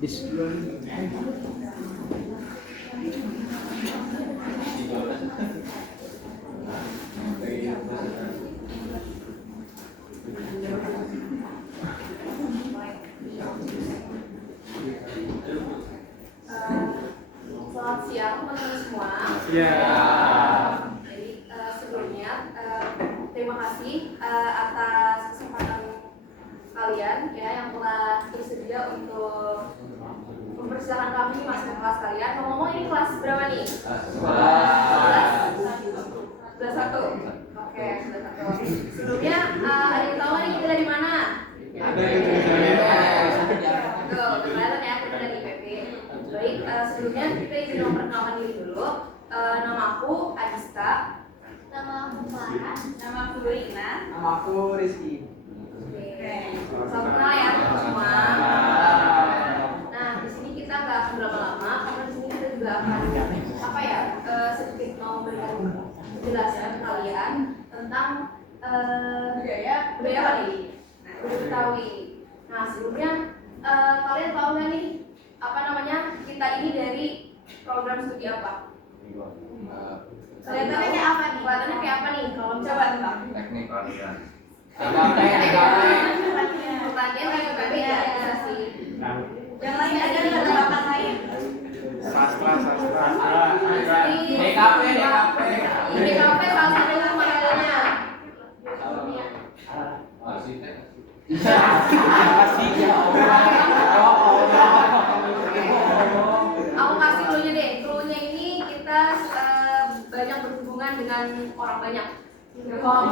Selamat siang teman-teman semua. Jadi sebelumnya terima kasih atas kesempatan kalian ya yang telah bersedia untuk mempersilahkan kami masuk ke kelas kalian. Ngomong-ngomong ini kelas berapa nih? Kelas 1. Oke, kelas 1. Sebelumnya ada yang tahu nih kita dari mana? Ada. Tuh, kelihatan ya kita dari IPB. Baik, sebelumnya kita izin memperkenalkan diri dulu. Nama aku Adista. Nama aku Clara. Nama aku Rina. Nama aku Rizky. Oke, salam kenal ya semua. Nah, di sini kita nggak akan berlama-lama karena di sini kita juga akan sedikit mau memberikan penjelasan ke kalian tentang budaya apa nih? Budaya Betawi. Nah, sebelumnya kalian tahu nggak nih apa namanya kita ini dari program studi apa? Kelihatannya kayak apa nih? Kelihatannya kayak apa nih? Kalau coba tebak. Teknik pertanian. Pertanian kayak beda bisa sih. Yang lain ada tebakan lain. Sastra. DKP. DKP salah satu materialnya. Arsitek. Aku kasih clue-nya deh. Clue-nya ini kita banyak berhubungan dengan orang banyak. Betul.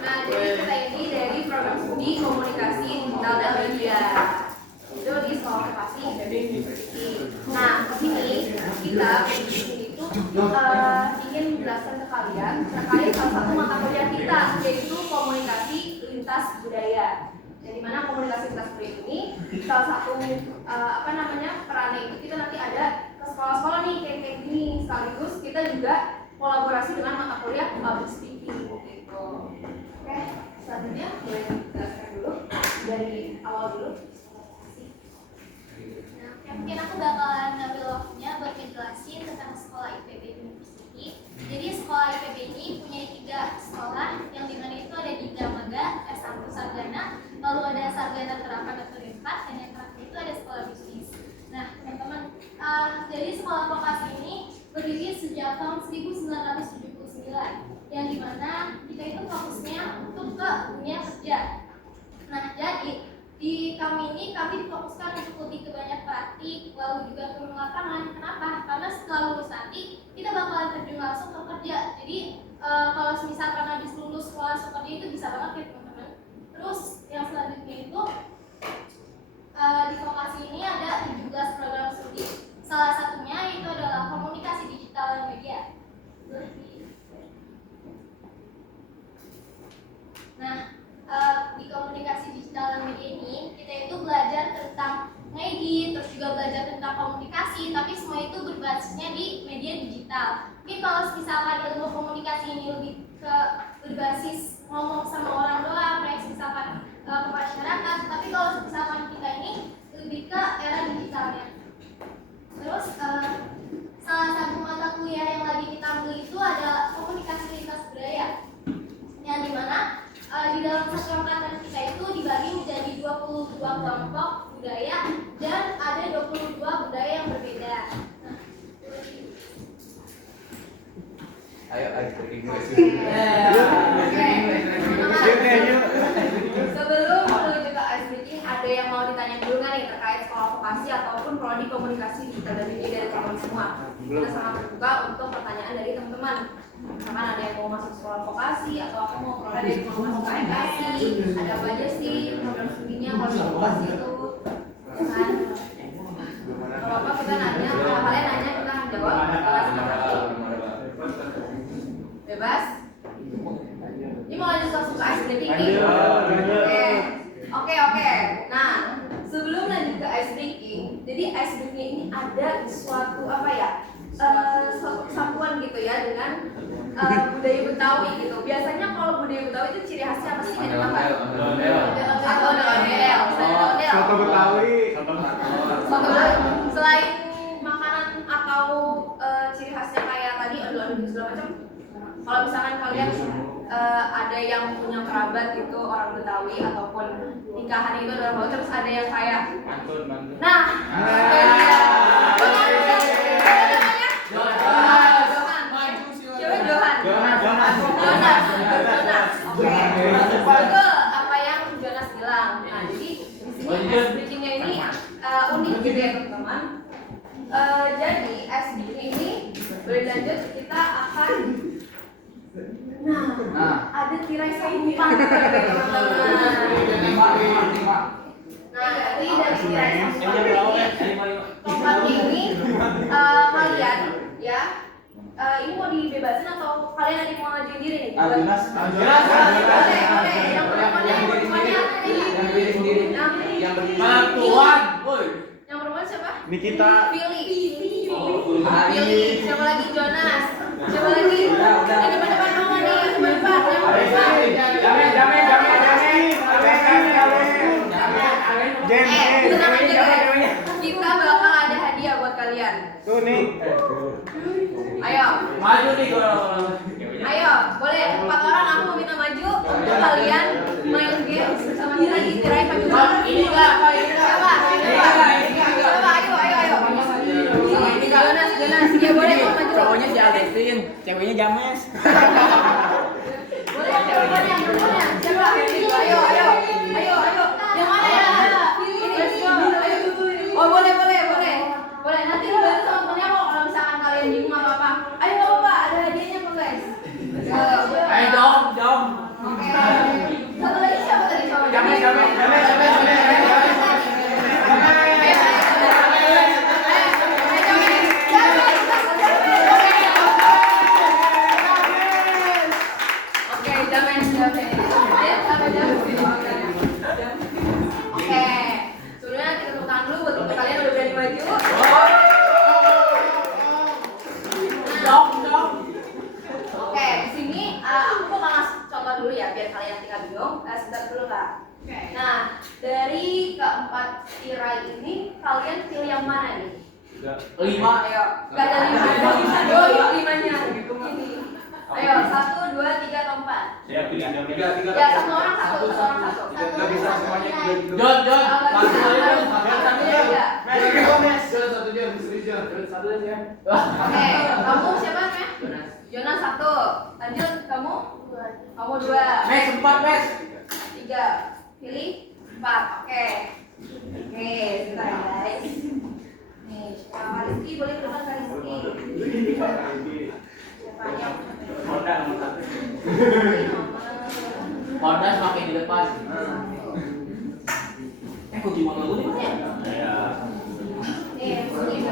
Nah, jadi kita ini dari program studi komunikasi digital dan media. Itu di sekolah vokasi University. Nah, di sini kita di sini itu ingin menjelaskan ke kalian terkait salah satu mata kuliah kita yaitu komunikasi lintas budaya. Jadi mana komunikasi lintas budaya ini salah satu perannya itu kita nanti ada ke sekolah-sekolah nih kayak gini, sekaligus kita juga kolaborasi dengan mata kuliah public speaking gitu. Oke, selanjutnya boleh dijelaskan dulu dari awal dulu. Nah, mungkin aku bakalan ngambil waktunya buat ngejelasin tentang sekolah IPB University. Jadi sekolah IPB ini punya 3 sekolah yang dimana itu ada di Dramaga, S1 Sarjana, lalu ada Sarjana Terapan atau D4, dan yang terakhir itu ada sekolah bisnis. Nah, teman-teman, jadi sekolah vokasi ini berdiri sejak tahun 1979, yang dimana kita itu fokusnya untuk ke dunia kerja. Nah, jadi di kami ini kami fokuskan untuk lebih ke banyak praktik, lalu juga ke lapangan. Kenapa? Karena setelah lulus nanti kita bakalan terjun langsung ke kerja. Jadi kalau misalkan habis lulus sekolah kerja itu bisa banget ya teman-teman. Terus yang selanjutnya itu di vokasi ini ada 17 program studi. Salah satunya itu adalah komunikasi digital dan media. Nah, di komunikasi digital dan media ini kita itu belajar tentang ngedit, terus juga belajar tentang komunikasi, tapi semua itu berbasisnya di media digital. Mungkin kalau misalkan ilmu komunikasi ini lebih ke berbasis ngomong sama orang doang, kayak misalkan ke masyarakat, tapi kalau misalkan kita ini lebih ke era digitalnya. Terus salah satu mata kuliah yang lagi kita ambil itu adalah komunikasi lintas budaya, yang dimana di dalam satu angkatan kita itu dibagi menjadi 22 kelompok budaya dan ada 22 budaya yang berbeda. Nah, Ayo Inggris. Sebelum menuju ke ice breaking, ada yang mau ditanya dulu nggak nih terkait sekolah vokasi ataupun prodi komunikasi digital dan media dari teman-teman semua? Kita sangat terbuka untuk pertanyaan dari teman-teman. Misalkan ada yang mau masuk sekolah vokasi atau aku mau prodi mau masuk komunikasi, ada apa aja sih program studinya kalau di vokasi itu? Kan? Kalau apa kita nanya, kalau kalian nanya kita akan jawab. Bebas? Ini mau lanjut langsung ke ice breaking nih? Oke. Nah, sebelum lanjut ke ice breaking, jadi ice breaking ini ada suatu suatu kesatuan gitu ya dengan budaya Betawi gitu. Biasanya kalau budaya Betawi itu ciri khasnya apa sih? Satu adalah Soto Betawi. Soto Betawi. Selain makanan atau ciri khasnya kayak tadi adu-adu segala macam, kalau misalkan kalian ada yang punya kerabat gitu orang Betawi ataupun nikahan itu adalah Betawi, terus ada yang kayak nah kayak dia Jonas. Oke. Betul apa yang Jonas bilang. Nah, jadi di sini ice breaking-nya ini unik gitu ya, teman-teman. Jadi ice breaking ini berlanjut kita akan ada tirai sampah teman-teman. Nah, jadi dari tirai sampah ini kalian ya ini mau dibebasin atau kalian ada yang mau ngajuin diri nih? Jelas. Boleh. Yang perempuan, yang perempuan siapa? Nikita. Pilih. Siapa lagi? Jonas. Siapa lagi? Yang depan-depan kamu nih, yang depan. Tenang aja guys. Kita bakal ada hadiah buat kalian. Tuh nih. Ayo. Maju nih Ayo, boleh 4 orang aku mau minta maju untuk kalian main game bersama kita di tirai maju. Ini enggak, Siapa? Ayo. Jonas. Ya boleh mau maju. Cowoknya si Alvin, ceweknya James. Boleh yang perempuannya. Siapa? Ayo. Yang mana ya? Ini. Oh, boleh. Boleh, nanti dibantu sama temennya kok kalau misalkan kalian bingung apa-apa. Ayo enggak apa-apa, ada hadiahnya kok, guys. Ayo dong. Oke. Satu lagi siapa tadi cowoknya? James. Oke, James. Ya, sampai James. Oke. Sebelumnya kita tepuk tangan dulu buat kalian udah berani maju. Oke, di sini aku bakal ngasih contoh dulu ya biar kalian nanti nggak bingung. Sebentar dulu kak. Nah, dari keempat tirai ini kalian pilih yang mana nih? 5. Ayo, nggak ada 5. Ayo, 5-nya. Ini. Ayo, 1, 2, 3 atau 4? Saya pilih yang Ya, satu orang satu. Nggak bisa semuanya gitu. Jon. Satu aja. Oke, kamu siapa namanya? Jonas 1. Lanjut, kamu? Kamu 2. Mes 4, Mes. 3. Pilih 4. Oke, sebentar ya guys. Nih, Kak Rizky boleh keluar Kak Rizky. Siapanya? Honda semakin di depan. Kunci motor lu nih. Nih, sini.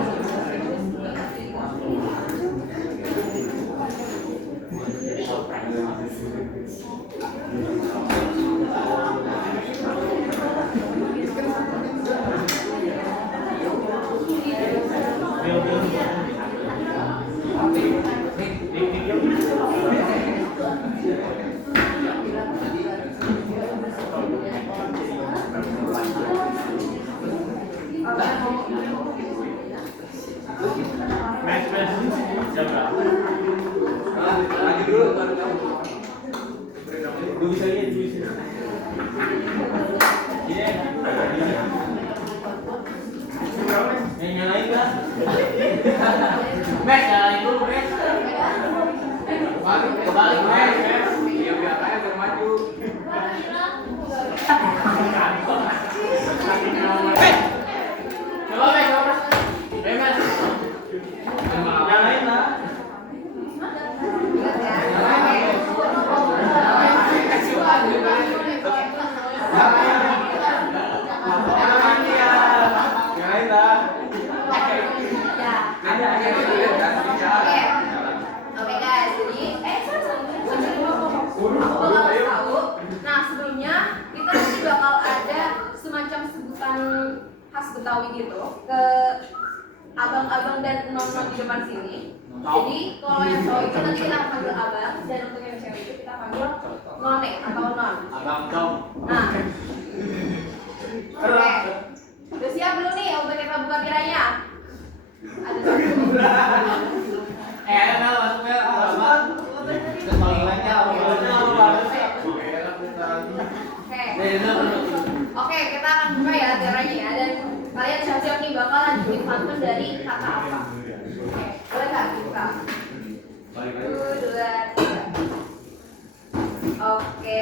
Lagi dulu baru kamu. Gue bisa lihat. Yang nyalain kan? Mes nyalain dulu, Mes. Kebalik, Mes. Iya biar aja biar maju. Coba, Mes. Mes. Nyalain lah. Nyalain lah. Oke guys, jadi aku bakal kasih tahu. Nah sebelumnya kita nanti bakal ada semacam sebutan khas Betawi gitu ke abang-abang dan non-non di depan sini. Jadi kalau yang cowok itu nanti kita akan panggil abang dan untuk yang cewek itu kita panggil none atau non. Abang dong. Nah, Oke. Udah siap belum nih untuk kita buka tiranya? Ada satu. Masuk Mel. Oke, kita akan buka ya tiranya ya. Dan kalian siap-siap nih bakal lanjutin pantun dari kata apa? Oke, boleh nggak dibuka? 1, 2, 3. Oke.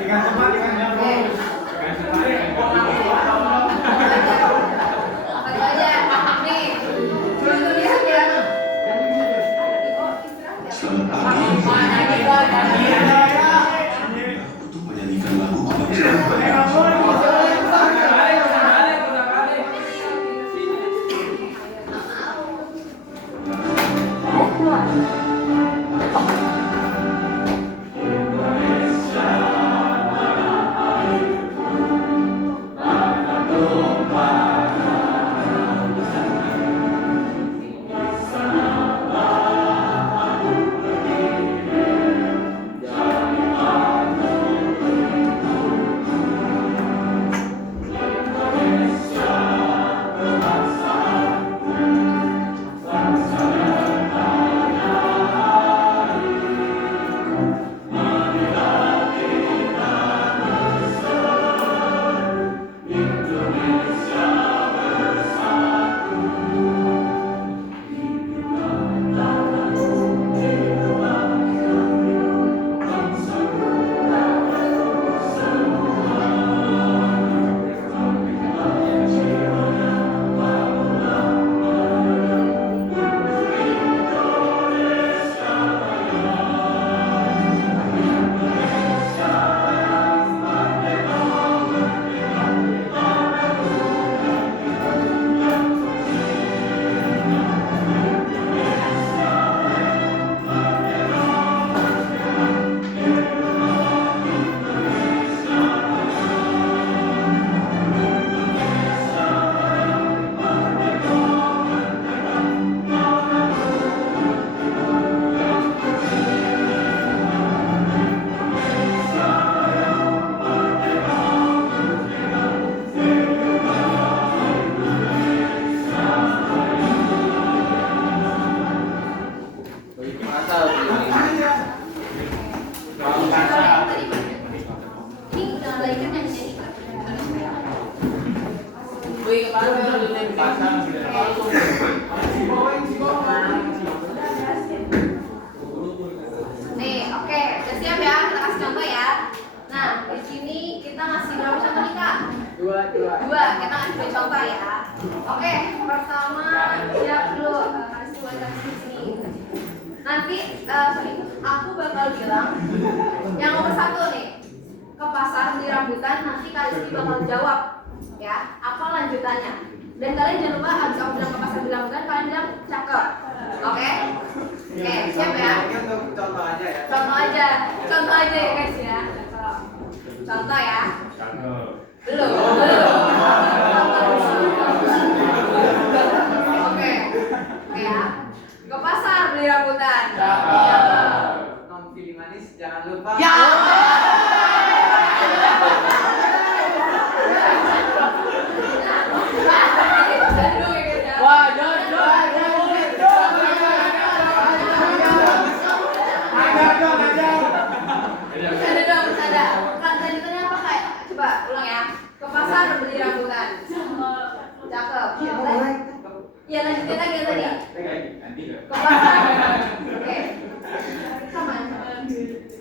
Dengan cepat, dengan nyambung. Satu aja. Nih, dulu lihat ya. Oh, istirahat ya. Untuk menyanyikan lagu kebangsaan. Nih, oke, udah siap ya? Kita kasih contoh ya. Nah, di sini kita ngasih berapa contoh nih kak? Dua. Kita ngasih dua contoh ya. Oke, pertama siap dulu. Kasih dua di sini. Nanti, aku bakal bilang yang nomor satu nih ke pasar beli rambutan. Nanti kalian bakal jawab ya apa lanjutannya. Dan kalian jangan lupa habis aku bilang ke pasar beli rambutan kalian bilang cakep. Oke, siap ya? Contoh aja ya. Contoh aja ya guys ya. Contoh ya. Belum. Oke, ya. Ke pasar beli rambutan. Non pilih manis jangan lupa. Ya. Wah, Jon. Ada. Kan lanjutannya apa kayak? Coba ulang ya. Ke pasar beli rambutan. Cakep. Ya lanjutin lagi yang tadi. Ke pasar. Oke. Sama.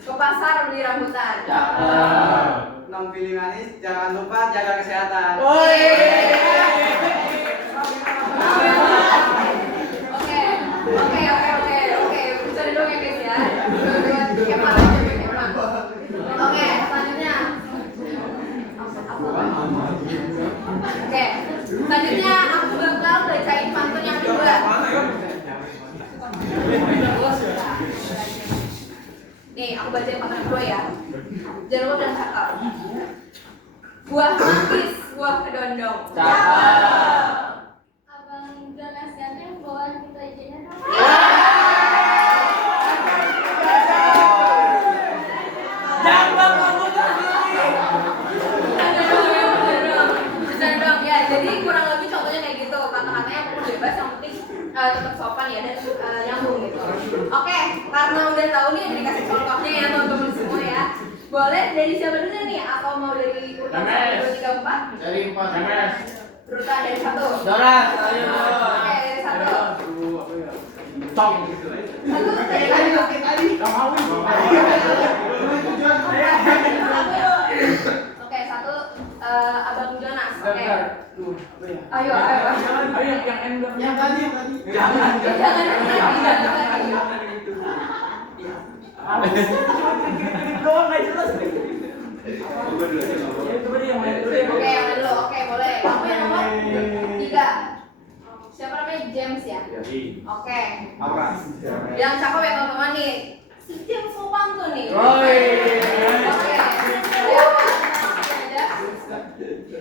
Ke pasar beli rambutan. Non pilih manis jangan lupa jaga kesehatan. Oke. Bisa dulu ya guys ya. Oke, selanjutnya. Oke, selanjutnya aku bakal bacain pantun yang kedua. Nih, aku bacain pantun kedua ya. Jangan lupa bilang cakep. Buah manggis, buah kedondong. Abang udah nasihatnya bawa kita izinnya dong. tetap sopan ya dan nyambung gitu. Oke, karena udah tahu nih udah dikasih contohnya ya teman-teman semua ya. Boleh dari siapa dulu nih? Atau mau dari urutan 1, 2, 3, 4? Dari 4 MS. Urutan dari 1. Dora, ayo. Oke, dari 1. Top. 1 dari tadi. Oke, 1 Abang Jonas. Oke. Ayo. Ayo yang N dulu. Yang tadi. Jangan Doang enggak jelas. Coba dia yang main dulu ya. Oke, yang dulu. Oke, boleh. Kamu yang nomor 3. Siapa namanya? James ya? Oke. Apa? Yang cakep ya teman-teman nih. Si James sopan tuh nih. Oi. Oke. Siapa? Ada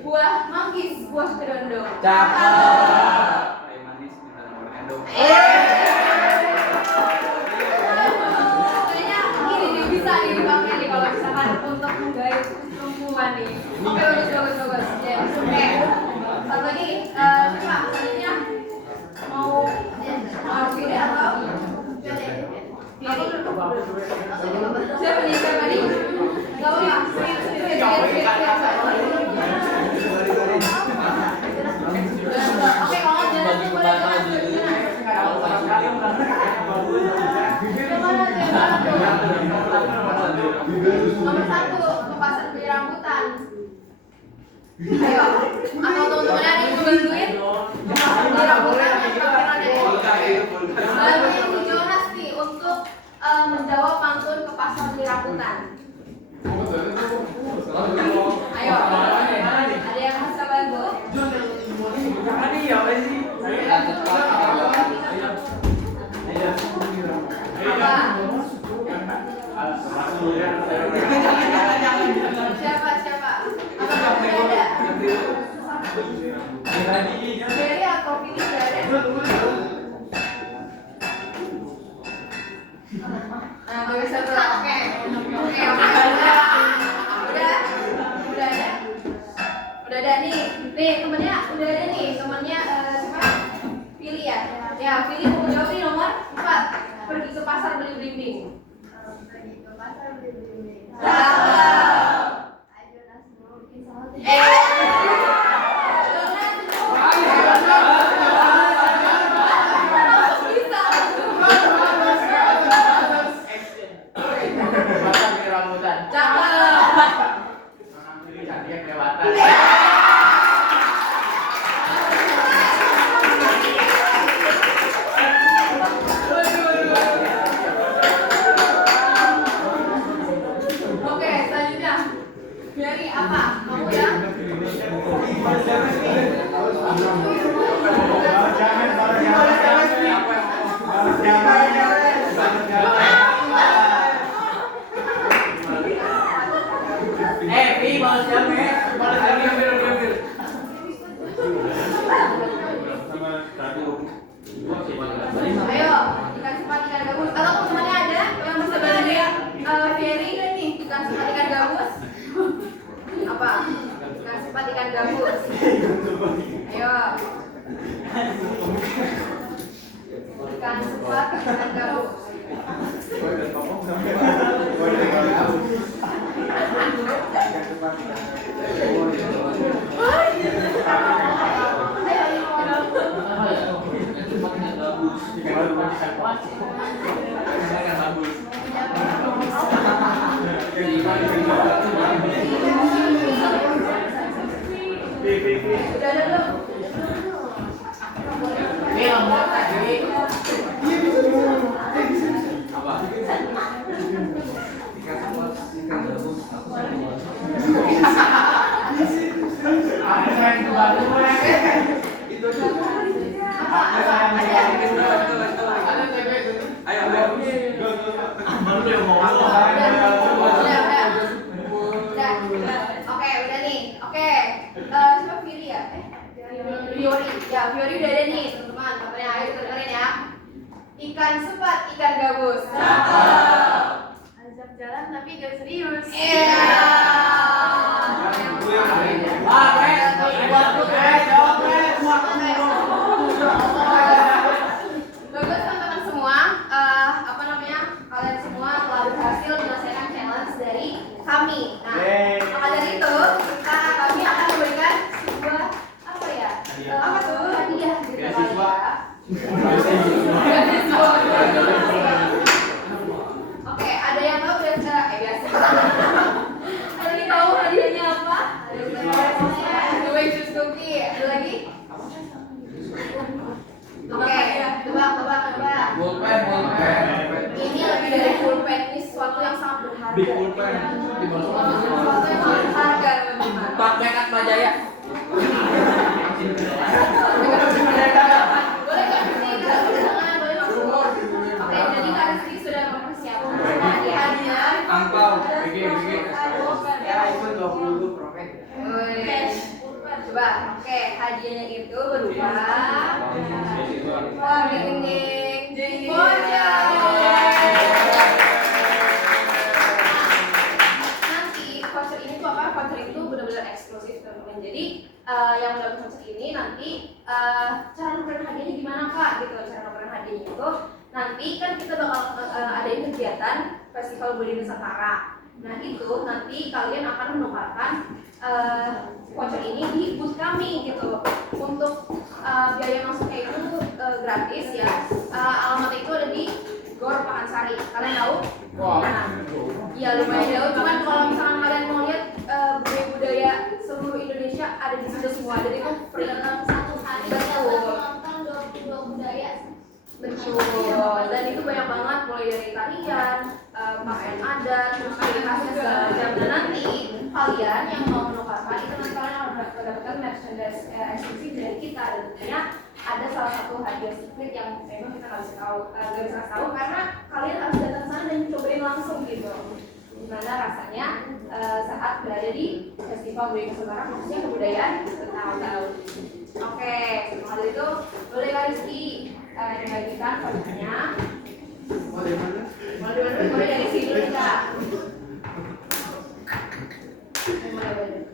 buah manggis, buah kedondong. Cakep. Kayaknya ini nih bisa dipakai nih kalau misalkan untuk menggait perempuan nih. Oke, bagus. James. Oke. Satu lagi, siapa? Selanjutnya mau pilih atau siapa nih? Gak apa-apa. Oke, kalau jalan tuh boleh jalan. Nomor 1, ke pasar beli rambutan. Ayo, atau teman-teman ada yang mau bantuin? Ke pasar beli rambutan yang tampilan dari bantuin Bu Jonas nih untuk menjawab pantun ke pasar beli rambutan. Ayo, ada yang bisa bantu? Apa? Siapa? Apakah udah ada? Dari atau pilih dari? Nah, bagus satu. Oke. Udah ada nih. Nih, temennya udah ada nih. Temennya siapa? Pilih ya. Ya, pilih mau jawab nih nomor 4. Pergi ke pasar beli blimbing. Pergi ke pasar beli blimbing. Oke, selanjutnya. Biari apa? Kamu ya? Ayo, ikan sepat ikan gabus. Kalau teman-temannya ada yang bisa bantuin Ferry nih, ikan sepat ikan gabus. Apa? Ikan sepat ikan gabus. Ayo. Ikan sepat ikan gabus. Udah ada belum? Oke, udah nih. Oke, siapa Fiori ya? Fiori. Ya, Fiori udah ada nih, teman-teman. Katanya ayo dengerin ya. Ikan sepat, ikan gabus. Ajak jalan tapi gak serius. Iya. Oke, ada yang tahu biasa? Biasa. Ada yang tahu hadiahnya apa? Dua jus cookie. Ada lagi? Oke, tebak. Pulpen. Ini lebih dari pulpen, ini sesuatu yang sangat berharga. Big pulpen. Sesuatu yang sangat berharga, teman-teman. Pak Mekat Majaya. Boleh Kak Rizky, Kak Rizky jangan, boleh masuk. Oke, jadi Kak Rizky sudah mempersiapkan hadiah. Angpau. BG. Ya, itu 20 profit. Coba, oke, hadiahnya itu berupa wah, ding voucher. Nanti voucher ini tuh apa? Voucher itu benar-benar eksklusif teman-teman. Jadi yang mendapat voucher ini nanti cara nukerin hadiahnya gimana Kak? Gitu, cara nukerin hadiahnya itu nanti kan kita bakal adain kegiatan Festival Budaya Nusantara. Nah itu nanti kalian akan menukarkan voucher ini di booth kami gitu. Untuk biaya masuknya itu gratis ya. Alamatnya itu ada di Gor Pakansari. Kalian tahu? Nah, ya lumayan jauh. Cuman kalau misalkan kalian mau lihat budaya-budaya seluruh Indonesia ada di situ semua. Jadi itu free. Satu hari dapat menonton 22 budaya. Betul, dan itu banyak banget mulai dari tarian, pakaian adat, terus ciri khasnya segala macam. Dan nanti kalian yang mau menukarkan itu nanti kalian akan mendapatkan merchandise eksklusif dari kita. Dan tentunya ada salah satu hadiah secret yang memang kita nggak bisa tahu karena kalian harus datang sana dan cobain langsung gitu. Gimana rasanya saat berada di Festival Budaya Nusantara, khususnya kebudayaan Betawi. Oke, maka dari itu boleh Kak Rizky dibagikan vouchernya. Mau dari mana? Boleh dari sini dulu Kak. Boleh.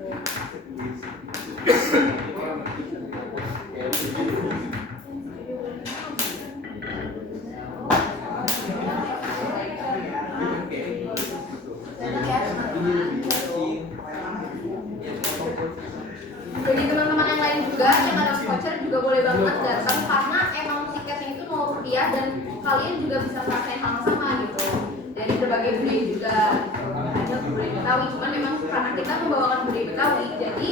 Jadi teman-teman yang lain juga yang ada voucher juga boleh banget datang karena emang tiketnya itu Rp0 dan kalian juga bisa ngerasain hal sama gitu. Dari berbagai budaya juga ada budaya Betawi, cuman memang karena kita membawakan budaya Betawi, jadi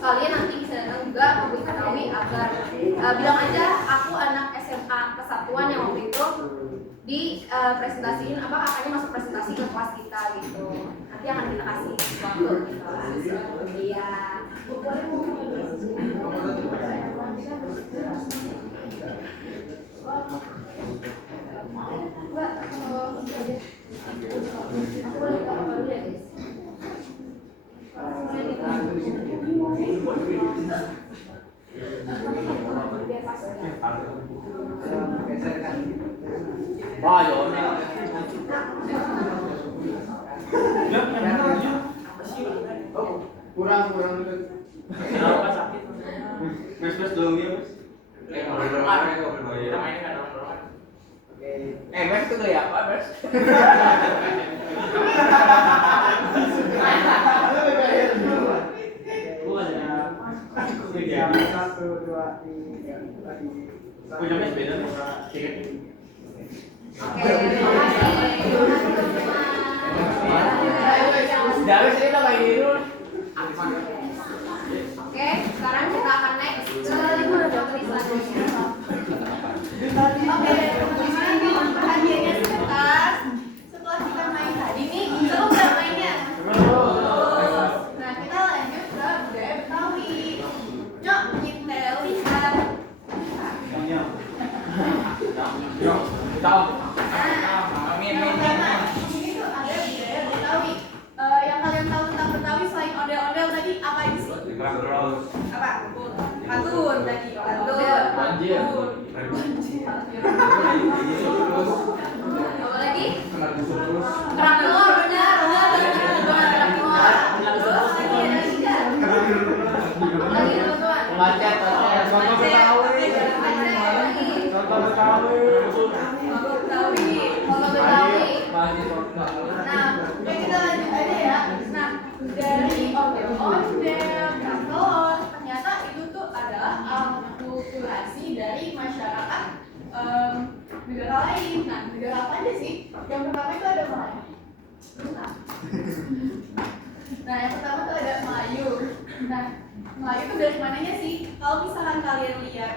kalian nanti bisa datang juga ke budaya Betawi agar bilang aja aku anak SMA Kesatuan yang waktu itu di presentasiin apa kakaknya masuk presentasi ke kelas kita gitu. Nanti akan kita kasih waktu gitu. Iya. Kurang deket. Kenapa sakit? Mas dong ya mas. Kita main kan orang-orang. Mas itu gaya apa, Mas? Satu, dua, tiga, lagi. Punya Mas beda nih. Dari sini udah kayak gitu. Oke, sekarang kita akan next ke materi selanjutnya. Oke, teman-teman, hadiahnya sebentar. Setelah kita main tadi nih, seru nggak mainnya? Nah, kita lanjut ke budaya Betawi. Yuk, kita lihat. Tahu. Yang pertama, ini tuh ada budaya Betawi. Yang kalian tahu tentang Betawi selain ondel-ondel tadi apa aja sih? Apa? Pantun tadi. Banjir. Apa lagi? Kerak telur, benar. Kerak telur. Terus lagi ada lagi nggak? Lagi teman-teman. Macet. Contoh Betawi. Contoh Betawi. Nah, kita lanjut aja ya. Nah, dari ondel-ondel, kerak telur, ternyata itu tuh adalah akulturasi dari masyarakat Yang pertama itu ada Melayu. Nah, yang pertama tuh ada Melayu. Nah, Melayu itu dari mananya sih? Kalau misalkan kalian lihat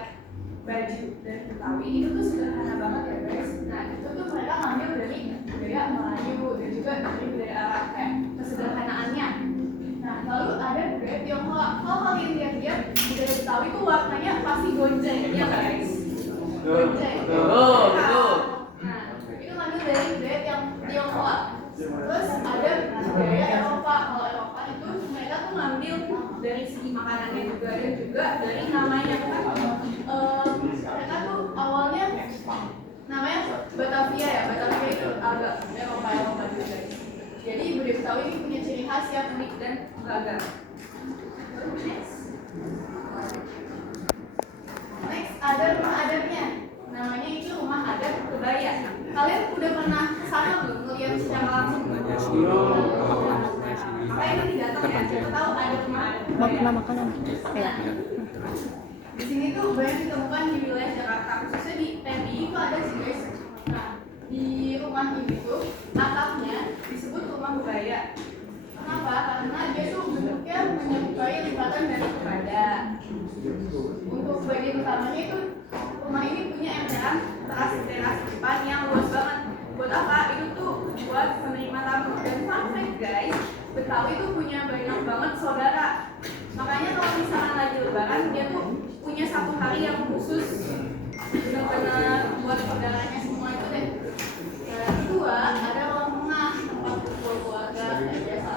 baju dari Betawi itu tuh sederhana banget ya guys. Nah, itu tuh mereka ngambil dari budaya Melayu dan juga dari budaya Arab kayak kesederhanaannya. Nah, lalu ada budaya Tionghoa. Kalau kalian lihat budaya Betawi itu warnanya pasti gonjreng ya guys. Gonjreng. Betul. Nah, itu ngambil dari budaya Tionghoa. Terus ada budaya Eropa. Kalau Eropa itu mereka tuh ngambil dari segi makanannya juga dan juga dari namanya kan. Mereka tuh awalnya namanya Batavia ya. Batavia itu agak Eropa juga. Jadi budaya Betawi ini punya ciri khas yang unik dan beragam. Next ada rumah adatnya. Namanya itu rumah adat kebaya. Kalian udah pernah kesana belum ngeliat secara langsung? Makanya nanti datang ya. Siapa tahu ada rumah adat kebaya. Makanan. Ya. Di sini tuh banyak ditemukan di wilayah Jakarta, khususnya di PMI itu ada sih guys. Nah, di rumah ini tuh atapnya disebut rumah kebaya. Kenapa? Karena dia tuh bentuknya menyerupai lipatan dari kebaya. Untuk bagian utamanya itu rumah ini punya emperan teras depan yang luas banget. Buat apa? Itu tuh buat menerima tamu. Dan fun fact guys, Betawi tuh punya banyak banget saudara. Makanya kalau misalnya lagi lebaran dia tuh punya satu hari yang khusus benar-benar buat saudaranya semua itu deh. Yang kedua ada ruang tengah tempat kumpul keluarga dan biasa.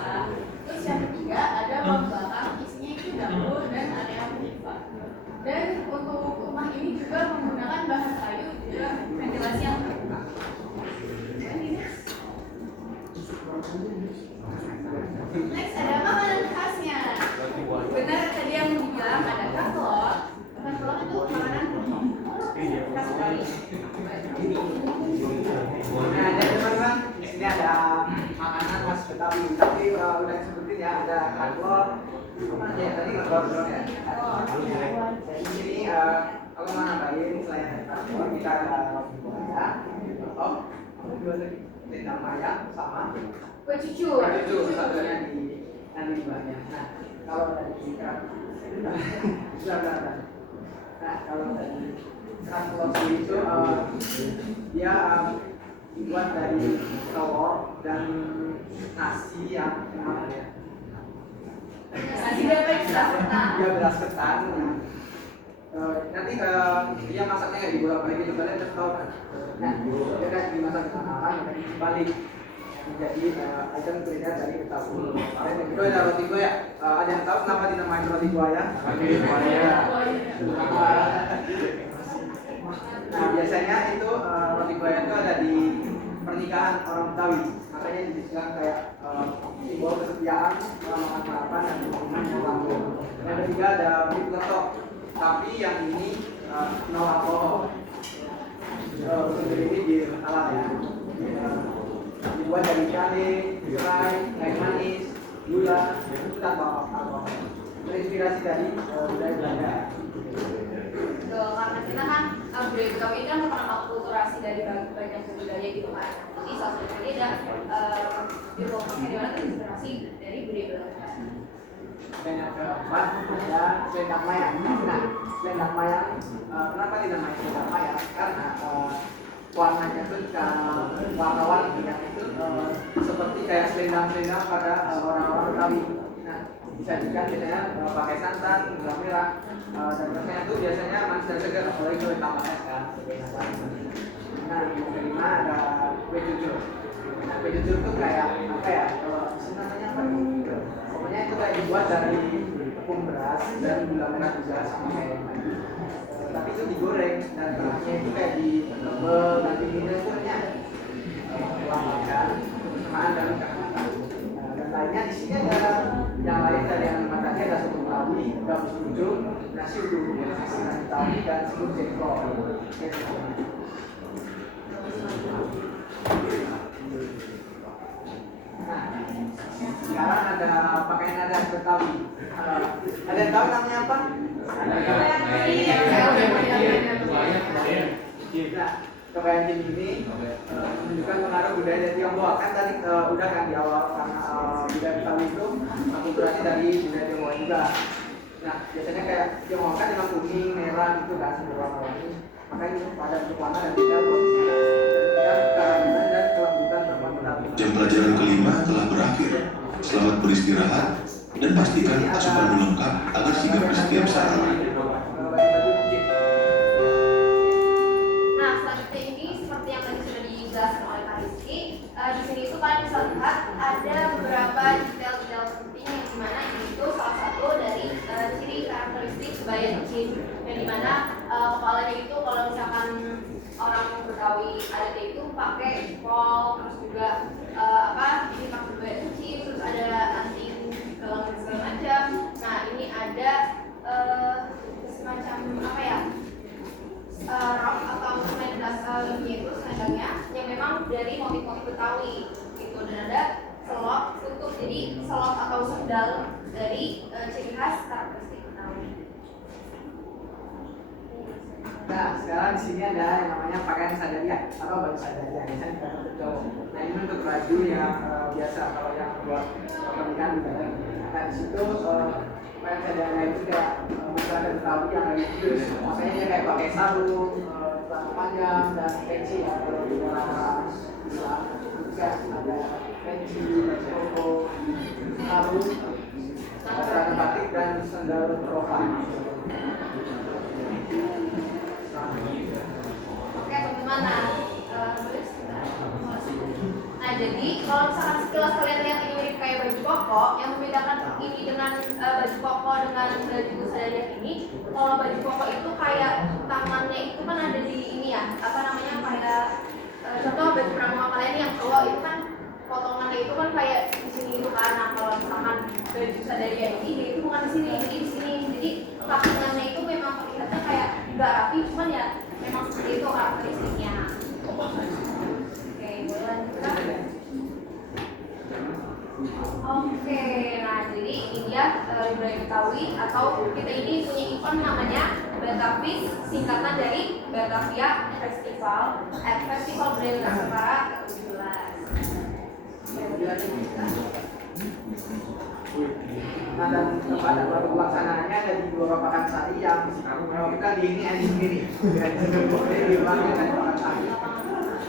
Terus yang ketiga ada ruang belakang isinya itu dapur dan area privat. Dan untuk rumah ini juga menggunakan bahan kayu dan ventilasi yang terbuka. Next ada makanan khasnya. Benar tadi yang dibilang ada katlor. Katlor itu makanan khas sekali. Nah, jadi teman-teman, di sini ada makanan khas Betawi. Tapi udah disebutin ya, ada katlor. Ya, tadi katlor ya. Di sini kalau mau nambahin selain katlor, kita ada roti buaya atau lendang mayang sama Kue cucur. satunya di nanti banyak. Nah, kalau tadi nah kalau tadi katlor itu dia dibuat dari telur dan nasi yang apa ya? Nasi bebek beras ketan. Dia beras ketan. Nanti dia masaknya kayak dibolak-balik gitu, kalian udah tahu kan? Nah, dia kan dimasak di tengah, dan dibalik. Jadi item kuliner dari Betawi. Dan yang kedua ada roti buaya. Ada yang tahu kenapa dinamain roti buaya? Roti buaya. Nah, biasanya itu roti buaya itu ada di pernikahan orang Betawi. Makanya dibilang kayak simbol kesetiaan, makan harapan dan hubungan yang langgeng. Yang ketiga ada mie peletok. Tapi yang ini no alkohol. Untuk ini di halal ya. Dibuat dari cabai, serai, kayu manis, gula, itu tanpa alkohol. Terinspirasi dari budaya Belanda. Karena kita kan budaya Betawi ini kan merupakan akulturasi dari banyak budaya gitu kan. Jadi salah satunya ada di lokasi di mana terinspirasi dari budaya Belanda. Dan yang keempat ada selendang mayang. Nah, selendang mayang, kenapa dinamai selendang mayang? Karena warnanya itu warna-warni yang itu seperti kayak selendang-selendang pada orang-orang Betawi. Nah, disajikan biasanya pakai santan, gula merah, dan rasanya itu biasanya manis dan segar, apalagi kalau ditambah es kan. Nah, yang kelima ada kue cucur. Nah, kue cucur itu kayak apa ya? Namanya apa? Pokoknya itu kayak dibuat dari tepung beras dan gula merah juga sama kayak tadi. Tapi itu digoreng dan tengahnya itu kayak ditebel dan pinggirnya itu hanya lambangkan kebersamaan dan kehangatan. Dan lainnya di sini ada yang lain dari yang lima tadi ada soto Betawi, gabus lucu, nasi uduk, nasi Betawi dan semur jengkol. Nah, sekarang ada pakaian adat Betawi. Ada yang tahu namanya apa? Nah, kebayang ini menunjukkan pengaruh budaya dari Tionghoa. Kan tadi udah kan di awal karena budaya Betawi itu akulturasi dari budaya Tionghoa juga. Nah biasanya kayak Tionghoa kan dengan kuning, merah gitu kan berwarna-warni. Makanya ini pada bentuk warna dan tidak kehadiran dan kelembutan berwarna. Jam pelajaran kelima telah berakhir. Selamat beristirahat dan pastikan asupanmu lengkap agar sigap di setiap saat. Nah, selanjutnya ini seperti yang tadi sudah dijelaskan oleh Pak Rizky, di sini itu kalian bisa lihat ada beberapa detail-detail penting yang dimana ini itu salah satu dari ciri karakteristik kebaya Chin, yang dimana kepalanya itu kalau misalkan orang Betawi adatnya itu pakai pol, terus juga ini pakai kebaya Chin, terus ada anting gelang dan segala macam. Nah, ini ada semacam rok atau semen ini itu selendangnya yang memang dari motif-motif Betawi gitu, dan ada selop tutup, jadi selop atau sendal dari ciri khas karakteristik Betawi. Nah, sekarang di sini ada yang namanya pakaian sadariah atau baju sadariah. Biasanya kita untuk cowok. Nah, ini untuk baju yang biasa kalau yang buat pernikahan juga. Nah, di situ pakaian sadariah itu kayak masyarakat Betawi yang religius. Maksudnya dia kayak pakai sarung, celana panjang dan peci ya. Kalau di dalam Islam juga ada peci, koko, sarung, celana batik dan sandal rokan. Oke teman-teman, nah jadi kalau misalkan sekilas kalian lihat ini mirip kayak baju koko, yang membedakan ini dengan baju koko dengan baju sadariah ini, kalau baju koko itu kayak tangannya itu kan ada di ini ya, kayak contoh baju pramuka kalian yang cowok itu kan potongannya itu kan kayak di sini itu kan. Nah kalau misalkan baju sadariah ini dia itu bukan di sini, jadi di sini, jadi pakungannya itu memang terlihatnya kayak nggak rapi, cuman ya memang seperti itu karakteristiknya. Oke, boleh lanjutkan. Oke, nah jadi ini dia budaya Betawi, atau kita ini punya event namanya Betavis, singkatan dari Batavia Festival, Festival Budaya Nusantara ke-17. Nah, dan pada pelaksanaannya ada di beberapa Pakansari yang kita di ini nih. Di belakang ada Pakansari.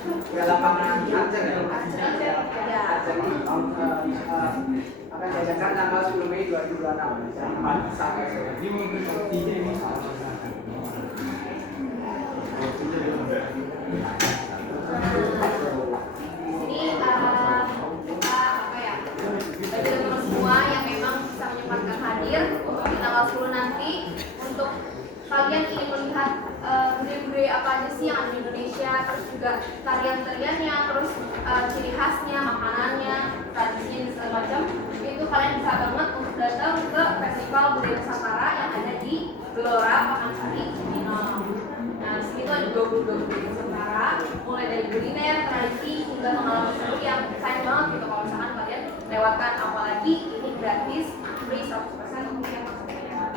Di lapangan Aceh ya. Aceh ini akan diadakan tanggal 10 Mei 2026 sampai sore. Bagi teman-teman semua yang memang bisa menyempatkan hadir untuk di tanggal 10 nanti, untuk kalian ingin melihat budaya-budaya apa aja sih yang ada di Indonesia, terus juga tarian-tariannya, terus ciri khasnya, makanannya, tradisinya dan segala macam, itu kalian bisa banget untuk datang ke Festival Budaya Nusantara yang ada di Gelora Pakansari Cibinong. Nah, di sini tuh ada 22 budaya Nusantara, mulai dari kuliner, tradisi, hingga pengalaman seru yang sayang banget gitu kalau misalkan kalian lewatkan, apalagi ini gratis, free 100% untuk yang masuk lewat.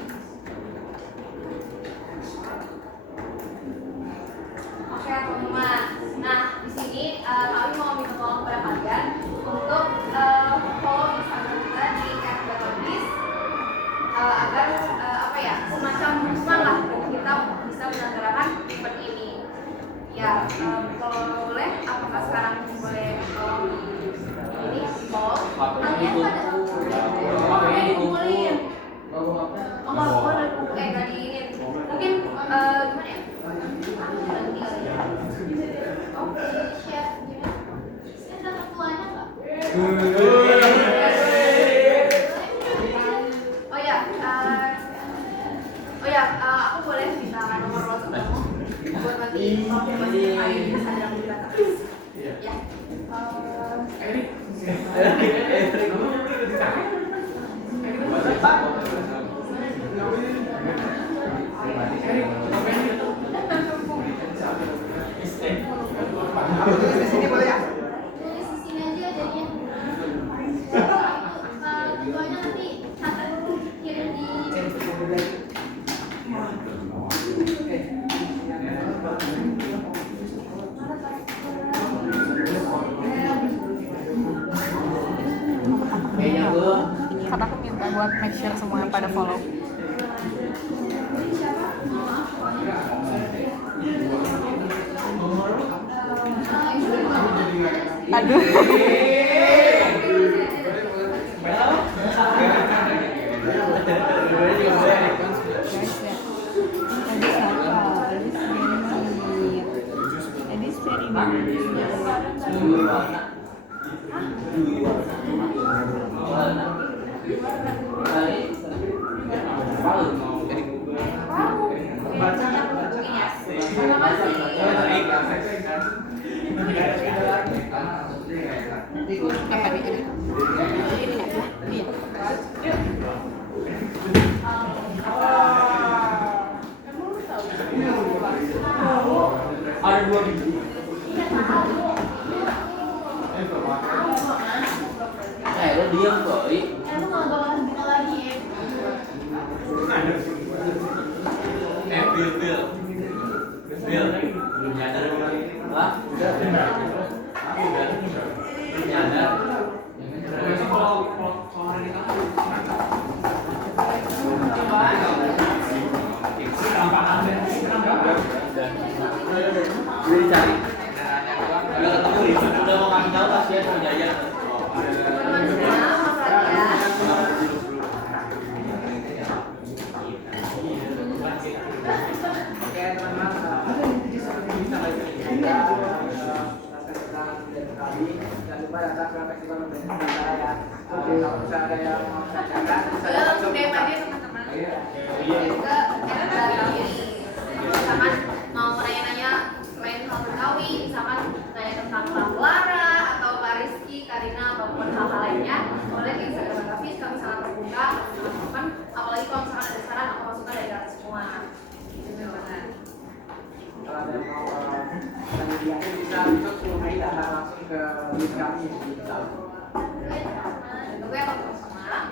Oke teman-teman, nah di sini kami mau minta tolong kepada kalian untuk follow Instagram kita di @betavis agar semacam dukungan lah bagi kita bisa menyelenggarakan event ini. Ya, kalau boleh, apakah sekarang boleh ini di follow? Kalian pada dikumpulin. Oh nggak boleh, nggak di ini. Mungkin gimana ya? Oke, chef gimana? Saya ada ketuanya nggak? Aku boleh minta nomor WhatsApp buat nanti konfirmasi di Instagram di Betavis. Ya. Aku tulis di sini boleh ya? Tulis di sini aja jadinya. Ketuanya nanti catat dulu, kirim di buat make sure semua pada follow. Aduh. Ada 2 biji. Lo diam kali. Aku nggak bakalan buka lagi ya. Bil. Belum nyadar. Hah? Belum nyadar. Udah dicari. Udah ketemu, udah mau kasih tahu kasihan mau jajan. Oke teman-teman, sampai sini saja kali. Jangan lupa datang ke festival Nobel kita ya. Kalau misalnya ada yang mau tanyakan, bisa langsung DM aja teman-teman. Juga misalkan mau nanya-nanya selain hal Betawi, misalkan nanya tentang Kak Clara atau Kak Rizky, Karina ataupun hal-hal lainnya, boleh ke Instagram Hafiz, kami sangat terbuka, teman-teman. Apalagi kalau misalkan ada saran atau masukan dari kalian semua. kalau ada yang mau tanya dia bisa langsung suruh datang langsung ke link kami di dalam. Tunggu ya teman-teman.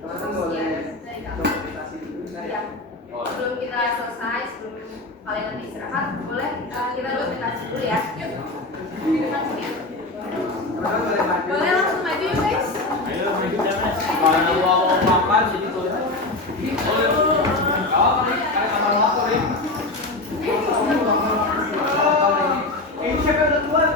Teman-teman boleh dokumentasi dulu Ya. Sebelum kita selesai, sebelum kalian nanti istirahat, boleh kita dokumentasi dulu ya. Yuk. Teman-teman boleh maju. Boleh langsung maju yuk guys. Ayo maju jangan. Kalau mau makan jadi boleh. Boleh. Kalau kalian sama lapor ya. Ini siapa yang duluan?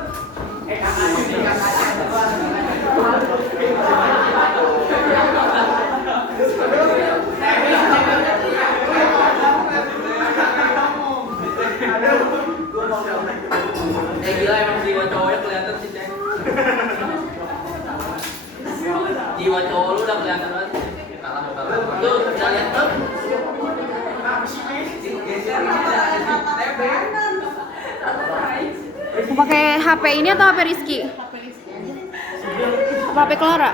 Gila emang jiwa cowoknya kelihatan sih, Ceng. Jiwa cowok lu udah kelihatan banget. Tuh, udah lihat tuh. Pakai HP ini atau HP Rizky? Apa HP Clara?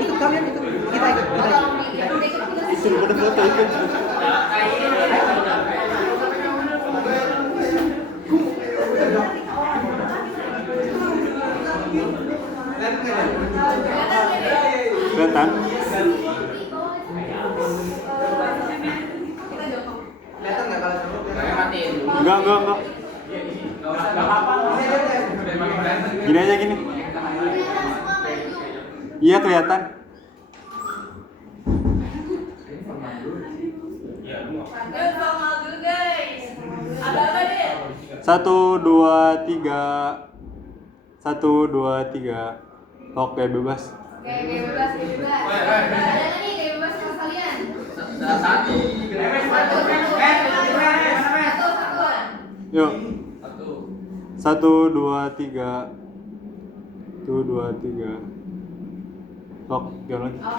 Ikut kalian ikut kita ikut. Suruh pada foto ikut. Kelihatan? Kelihatan nggak kalau dulu? Matiin. Enggak. Gini aja gini. Iya kelihatan. Formal dulu guys. Ada deh. 1, 2, 3. 1, 2, 3. Oke bebas. Oke, bebas. Ada nih bebas sama kalian. Satu. Yuk. 1. 1, 2, 3. 1, 2, 3. Sok, jangan lagi. Oh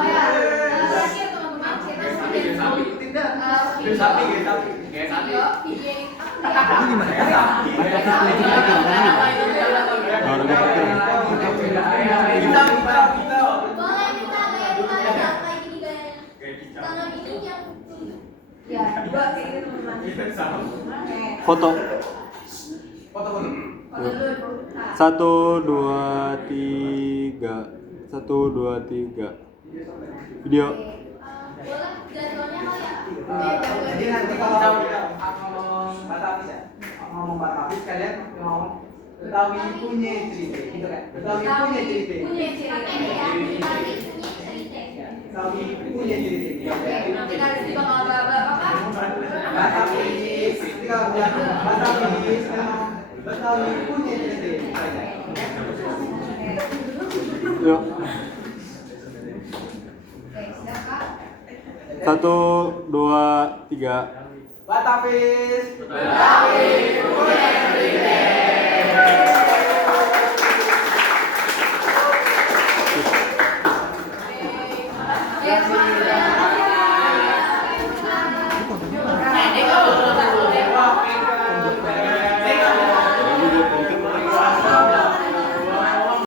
ya, terakhir teman-teman kita sudah video aku Gimana ya? Boleh kita kayak gini guys. Tangan ini yang Ya, dua kayak gitu teman-teman. Oke. Foto. Foto. Kalau dulu. Nah. 1, 2, 3. 1, 2, 3. Video. boleh jadwalnya kali ya. Jadi nanti kalau ngomong Batavus ya, ngomong Batavus kalian ngomong Betawi punya cerita, gitu kan? Betawi punya cerita. Punya cerita. Pakai deh ya. Betawi punya cerita. Betawi punya cerita. Oke, nanti kalian juga bakal apa? Batavus, jadi kalau bilang Batavus, Betawi punya cerita. Yuk. Oke, siap Kak. 1, 2, 3. Batavus. Betawi punya cerita.